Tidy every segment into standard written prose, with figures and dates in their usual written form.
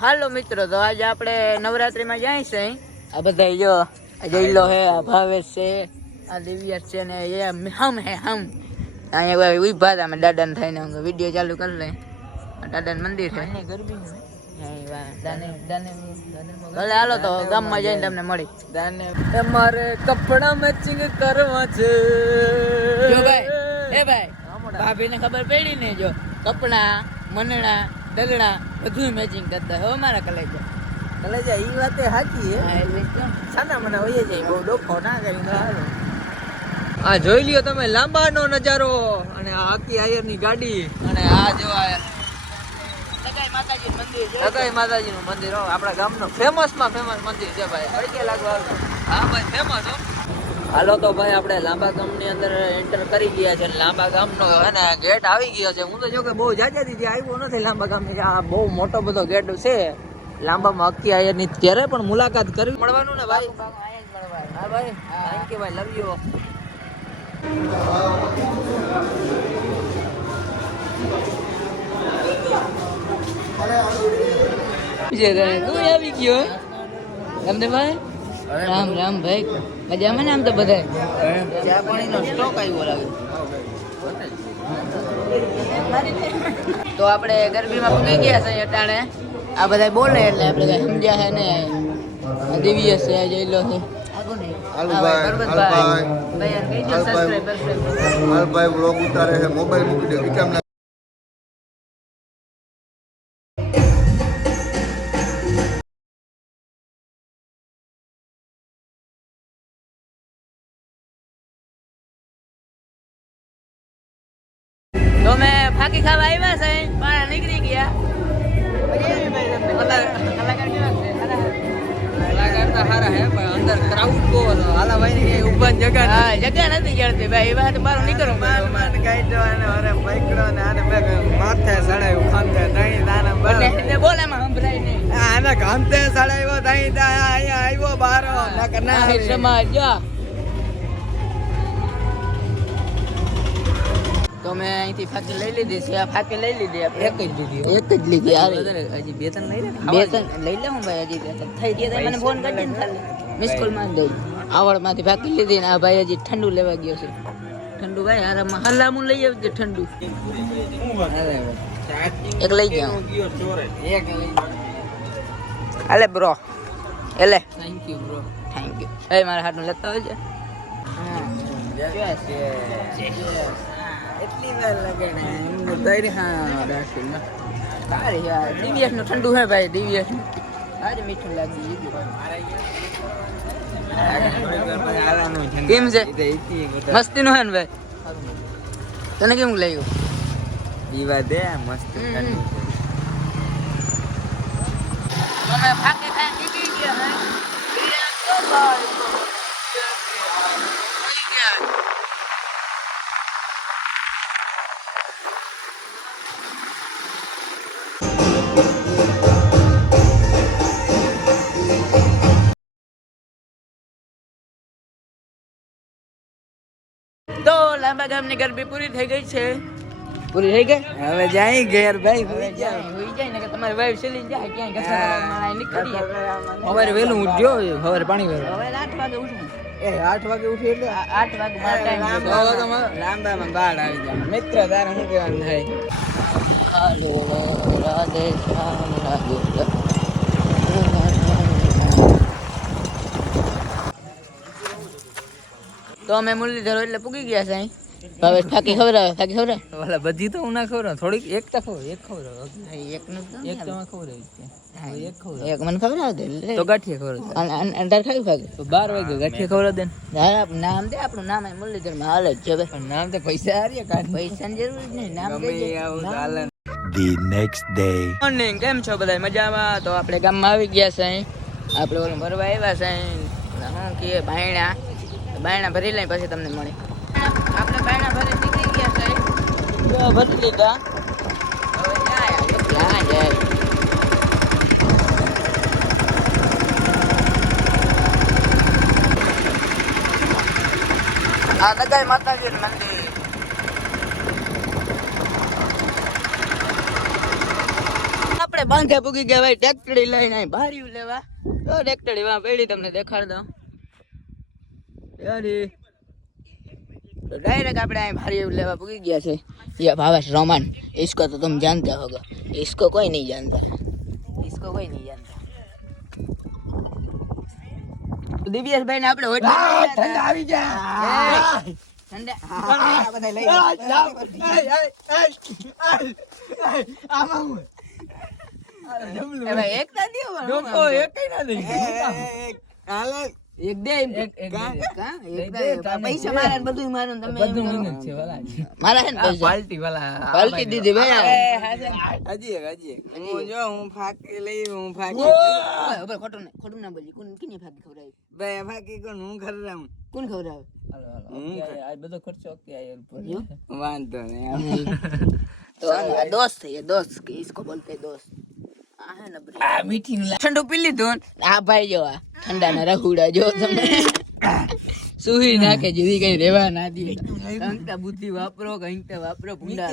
હાલો મિત્રો, તો આજે આપણે નવરાત્રીમાં જાય છે. આ બધા જો આ જઈલો હે, આ ભાવેશ છે, આ દિવ્યા છે ને એ હમ હે હમ. અહીંયા ઉભા હતા અમે દાદાને થઈને વિડીયો ચાલુ કરી લે. દાદાનું મંદિર છે. ભલે હાલો તો ગામમાં જઈને તમને મળી. તમારે કપડા મેચિંગ કરવા છે. જો ભાઈ, એ ભાઈ, ભાભીને ખબર પડી ને, જો કપડા, મનડા, દલડા બધું મેચિંગ કરતા હો મારા કલેજા. ઈ વાતે સાચી હે. હા, એટલે સાના મને હોય જાય, બહુ ડોફો ના કરી તો હાલો. આ જોઈ લ્યો તમે લાંબાનો નજારો અને આ આખી આયરની ગાડી અને આ જો સગાઈ માતાજીનું મંદિર છે. સગાઈ માતાજીનું મંદિર હો, આપણા ગામનું ફેમસ મંદિર છે ભાઈ. અડકે લાગવા હા ભાઈ, ફેમસ હો. હાલો તો ભાઈ આપણે લાંબા ગામની અંદર એન્ટર કરી ગયા છે. લાંબા ગામનો અને ગેટ આવી ગયો છે. હું તો જો કે બહુ જાજાથી આવ્યો નથી લાંબા ગામની. આ બહુ મોટો બધો ગેટ છે લાંબામાં. અક્કી આયરની ત્યારે પણ મુલાકાત કરવી મળવાનું ને ભાઈ. હા ભાઈ, થેન્ક યુ ભાઈ, લવ યુ. તું આવી ગયો તમને ભાઈ. રામ રામ ભાઈ, મજામાં ને? આમ તો બધા ચા પાણીનો સ્ટોક આવ્યો લાગે. તો આપણે ગરબીમાં પકડી ગયા છે અટાણે. આ બધા બોલે એટલે આપણે કઈ સમજ્યા છે ને. દિવ્ય છે, જઈલો છે, ભાઈ બ્લોગ ઉતારે છે, મોબાઈલ મૂકી દે કેમ ના. તો મેં ફાકી ખાવા આવ્યા છે, પાણા નીકળી ગયા. કલાકાર હારા હે પણ અંદર ક્રાઉડ બહુ હતો. હાલા ભાઈ ને કઈ ઉભા જગા હા, જગ્યા નથી જડતી ભાઈ. એ વાત બહાર નીકળો. માથે સડાયું ખાંતે તઈ દાના બોલ એમાં સંભળાય નહીં. આના ખાંતે સડાયો તઈ અહીંયા આવ્યો બાર ના સમાજ જા. તો મેં અહીંથી ફાકી લઈ લીધી છે. આ ફાકી લઈ લીધી આપણે. એક જ લીધી. એક જ લીધી. હજી બે ત્રણ લઈ લે. બે ત્રણ લઈ લઉં ભાઈ. હજી થઈ ગયા મને ફોન કરી ને ખાલી મિસ કોલ માં દઈ. આવડમાંથી ફાકી લીધી ને આ ભાઈ હજી ઠંડુ લેવા ગયો છે. ઠંડુ ભાઈ આરામમાં હલામું લઈ આવજે ઠંડુ. એક લઈ જાઉં. એક હાલે બ્રો. એલે thank you bro. Thank you. એ મારા હાથનું લેતા હોય છે. એટલી વાર લાગે ને એમ તઈ હા દાખલ સારી યાર. દિવ્યેશ નું ઠંડુ હે ભાઈ. દિવ્યેશ નું સારી મીઠું લાગી. કેમ છે? મસ્તી નું હે ને ભાઈ? તને કેમ લાગ્યું? પીવા દે મસ્ત. તમે ફાકે ખાઈ નીકળી ગયા હે. તો લાંબા ગામની ગરબી પૂરી થઈ ગઈ છે. પૂરી થઈ ગઈ. હવે જાય ઘેર ભાઈ. હવે જાય હોઈ જાય ને કે તમારી વાઈફ ચલી જાય ક્યાંય ઘસા નીકળી. સવારે વહેલું ઉઠજો. સવારે પાણી ભરો. હવે 8 વાગે ઉઠું. 8 વાગે ઉઠી એટલે 8 વાગે મારો ટાઈમ લાંબામાં બાળ આવી જાય. મિત્ર તારે શું કહેવાનું થાય? હાલો રાધે શ્યામ રાધે. તો અમે મુરલીધર એટલે પૂગી ગયા છે. હવે થાકી ખવડાવે. થાકી ખવડાવે. વાલા બધી તો હું ના ખવડાવ. થોડીક એક તો ખબર એક ખવડાવ. એક નું એક તો માં ખવડાવી એક ખવડાવ. એક મને ખવડાવ દે. તો ગાંઠિયા ખવડાવ. અંડર ખાઈ ભાગે તો 12 વાગે ગાંઠિયા ખવડાવ દે. નામ દે. આપણું નામ મુરલીધર માં હાલે જ છે. પણ નામ તો પૈસા હારીએ કાઢ. પૈસાની જરૂર જ નહીં. નામ દે. The next day. મોર્નિંગ. કેમ છો બધા? મજામાં? તો આપણે ગામમાં આવી ગયા છે. આપણે ઓલું ભરવા આવ્યા છે. શું કે બાયણા ભરી લઈ પછી તમને મળે. આપણે બાયણા ભરી નીકળી ગયા છે. ભરી લીધા. હવે ક્યાં જાય? આ સગાઈ માતાજી મંદિર. આપણે આપણે બાંધે પૂગી ગયા ભાઈ ટેક્ટડી લઈને અહીં ભાર્યું લેવા તો ટેક્ટડી વાં પડી તમને દેખાડ દઉં યારી तो डायरेक्ट આપણે અહીં ભારી લેવા પૂગી ગયા છે ये भावेश रोमन इसको तो तुम जानते होगा इसको कोई नहीं जानता तो दिव्येश भाई ने આપણે હોટલ ઠંડા આવી ગયા ઠંડા બધા લઈ ભાઈ એક તા દિયો ડોકો એક ના દે હાલે એક દે પૈસા મારે બધું મારું તમે બધું છે વાલા મારા હે ને પૈસા પાર્ટી દીધી ભાઈ હજી હું જો હું ફાકી લઈ હું ફાકી હવે ખોટું ના બોલી કોને ફાકી ખવડાવી ભાઈ ફાકી કોણ હું ખવડાવું કોણ ખવડાવે આ બધો ખર્ચો ઓકે આયર પર વાંધો નહીં તો આ દોસ્ત છે ये दोस्त इसको बोलते दोस्त મીઠી ઠંડુ પી લીધું આ ભાઈ જો ઠંડા ના રખુડા જો તમે સુહી નાખે જેવી કઈ રેવા ના દે કંકા બુદ્ધિ વાપરો કંઈક વાપરો ભૂંડા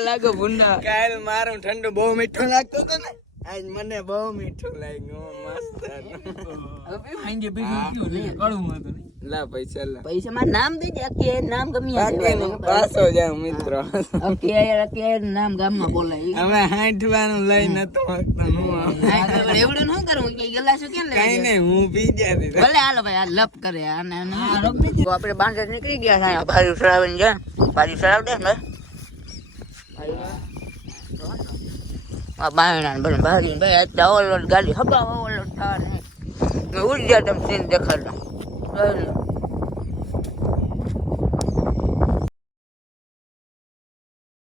લાગો ભૂંડા કાલ મારું ઠંડુ બહુ મીઠું લાગતું હતું ને આજ મને બહુ મીઠું લાગ્યું મસ્ત હવે ભાંગે બીજું કયું લે કળું હતું લા પૈસા માં નામ દે દે કે નામ ગમી પાસો જાવ મિત્રો કે નામ ગામમાં બોલાય હવે 60 વાનું લઈ નતો શકતો હું એવડું ન કરું કે ગલાસો કેમ લે કઈ નહીં હું પી ગયા હતી ભલે હાલો ભાઈ આ લપ કરે અને તો આપણે બાંધે નીકળી ગયા છે ભારી સરાવીને જા ભારી સરાવ દે ને આ બાયણા બને ભાગી ભાઈ આ ઓવરલોડ ગાડી હબા ઓવરલોડ થાર ને ઉડ ગયા તમે સીન દેખાડો